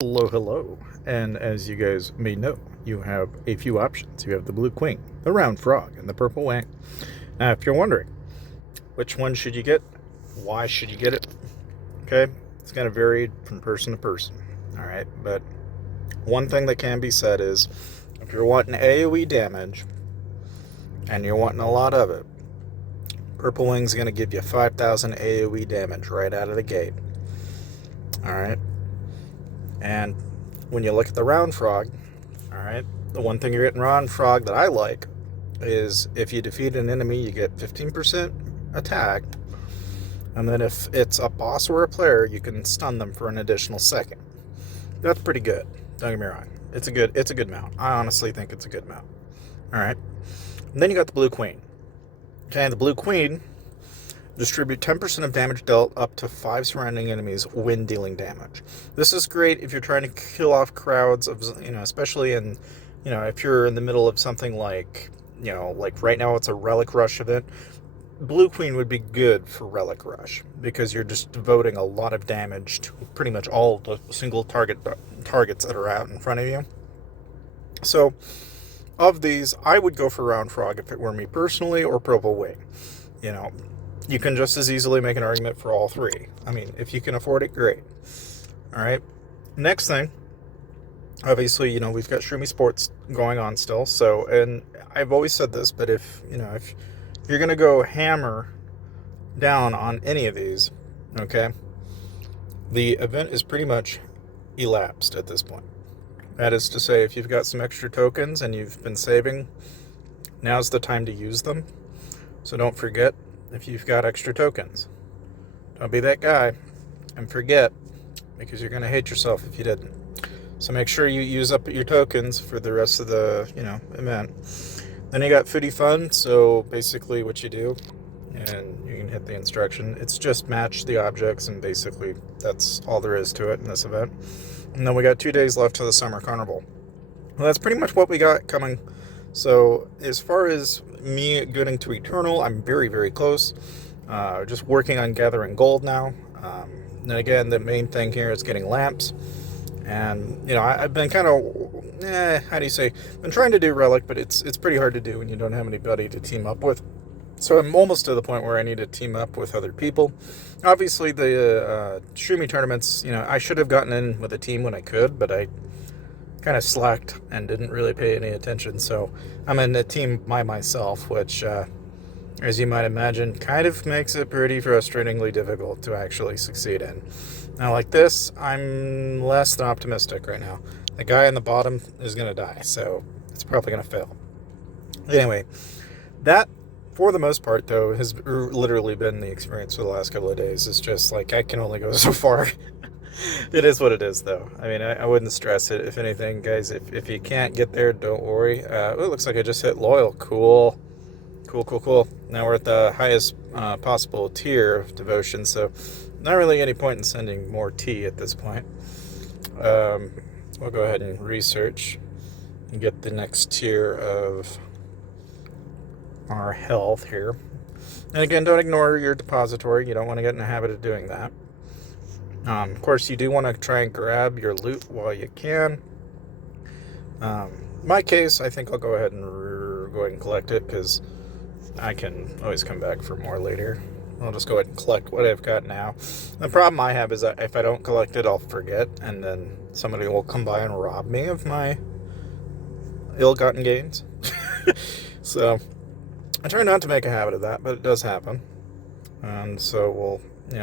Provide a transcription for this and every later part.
Hello, hello. And as you guys may know, you have a few options. You have the blue queen, the round frog, and the purple wang. Now, if you're wondering which one should you get, why should you get it? Okay, it's going to vary from person to person. All right, but one thing that can be said is if you're wanting AoE damage and you're wanting a lot of it, purple wing's going to give you 5,000 AoE damage right out of the gate. All right. And when you look at the round frog, all right, the one thing you're getting round frog that I like is if you defeat an enemy, you get 15% attack. And then if it's a boss or a player, you can stun them for an additional second. That's pretty good. Don't get me wrong. It's a good mount. I honestly think it's a good mount. All right. And then you got the blue queen. Okay, the blue queen distribute 10% of damage dealt up to 5 surrounding enemies when dealing damage. This is great if you're trying to kill off crowds of, especially in, if you're in the middle of something like, like right now it's a Relic Rush event. Blue Queen would be good for Relic Rush because you're just devoting a lot of damage to pretty much all the single targets that are out in front of you. So, of these, I would go for Round Frog if it were me personally, or Purple Wing. You can just as easily make an argument for all three. I mean, if you can afford it, great. All right. Next thing, obviously, we've got Shroomy Sports going on still. So, and I've always said this, but if you're going to go hammer down on any of these, okay, the event is pretty much elapsed at this point. That is to say, if you've got some extra tokens and you've been saving, now's the time to use them. So don't forget, if you've got extra tokens, don't be that guy and forget, because you're going to hate yourself if you didn't. So make sure you use up your tokens for the rest of the, event. Then you got Foodie Fun. So basically what you do, and you can hit the instruction, it's just match the objects, and basically that's all there is to it in this event. And then we got 2 days left to the Summer Carnival. Well, that's pretty much what we got coming. So as far as me getting to Eternal, I'm very, very close. Just working on gathering gold now. And again, the main thing here is getting lamps. And, I've been kind of, how do you say, been trying to do Relic, but it's pretty hard to do when you don't have anybody to team up with. So I'm almost to the point where I need to team up with other people. Obviously, the Shroomy tournaments, I should have gotten in with a team when I could, but I kind of slacked and didn't really pay any attention. So I'm in a team by myself, which, as you might imagine, kind of makes it pretty frustratingly difficult to actually succeed in. Now, like this, I'm less than optimistic right now. The guy on the bottom is going to die, so it's probably going to fail. Anyway, that, for the most part, though, has literally been the experience for the last couple of days. It's just like I can only go so far. It is what it is, though. I mean, I wouldn't stress it. If anything, guys, if you can't get there, don't worry. It looks like I just hit Loyal. Cool. Cool. Now we're at the highest possible tier of devotion, so not really any point in sending more tea at this point. We'll go ahead and research and get the next tier of our health here. And again, don't ignore your depository. You don't want to get in the habit of doing that. Of course, you do want to try and grab your loot while you can. In my case, I think I'll go ahead and collect it, because I can always come back for more later. I'll just go ahead and collect what I've got now. The problem I have is that if I don't collect it, I'll forget, and then somebody will come by and rob me of my ill-gotten gains. So I try not to make a habit of that, but it does happen. And so we'll,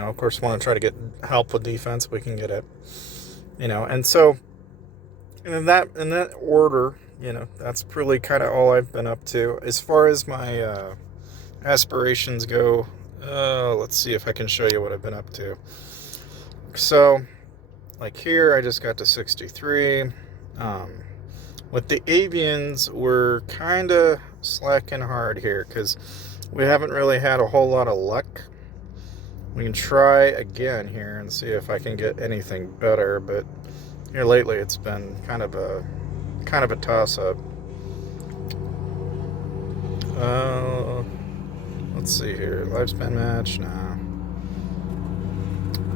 of course, want to try to get help with defense if we can get it. And so in that order, that's really kind of all I've been up to. As far as my aspirations go, let's see if I can show you what I've been up to. So, like here, I just got to 63. With the avians, we're kind of slacking hard here, because we haven't really had a whole lot of luck. We can try again here and see if I can get anything better, but here lately it's been kind of a toss-up. Let's see here. Lifespan match, nah.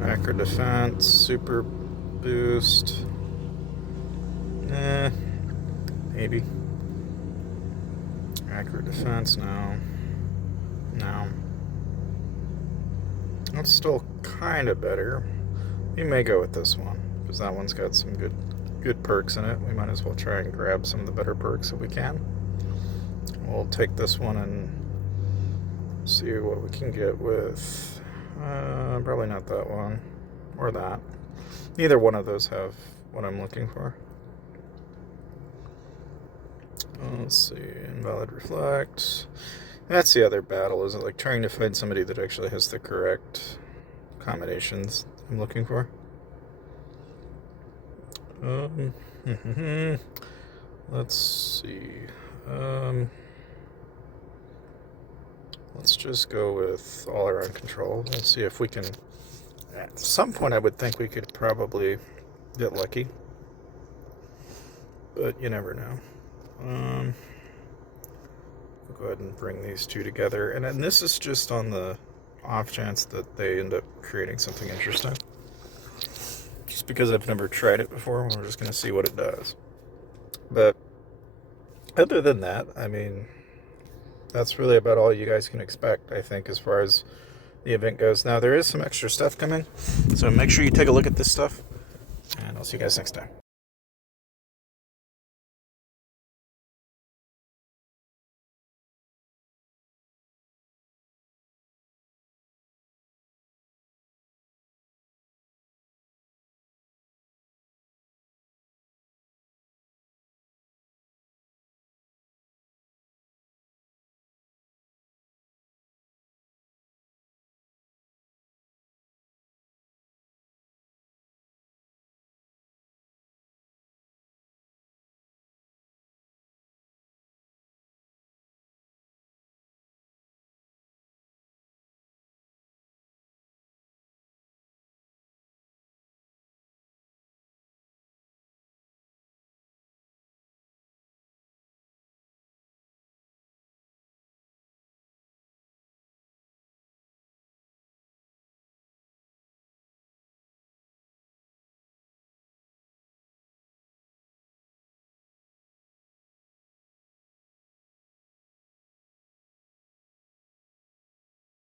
Hacker defense, super boost. maybe. Accurate defense, no. No. That's still kind of better. We may go with this one, because that one's got some good perks in it. We might as well try and grab some of the better perks if we can. We'll take this one and see what we can get with... probably not that one, or that. Neither one of those have what I'm looking for. Let's see, invalid reflect. That's the other battle, is it like trying to find somebody that actually has the correct combinations I'm looking for. Let's see. Let's just go with all around control. We'll see if we can. At some point, I would think we could probably get lucky, but you never know. We'll go ahead and bring these two together, and then this is just on the off chance that they end up creating something interesting. Just because I've never tried it before, we're just going to see what it does. But other than that, I mean, that's really about all you guys can expect, I think, as far as the event goes. Now, there is some extra stuff coming, so make sure you take a look at this stuff, and I'll see you guys next time.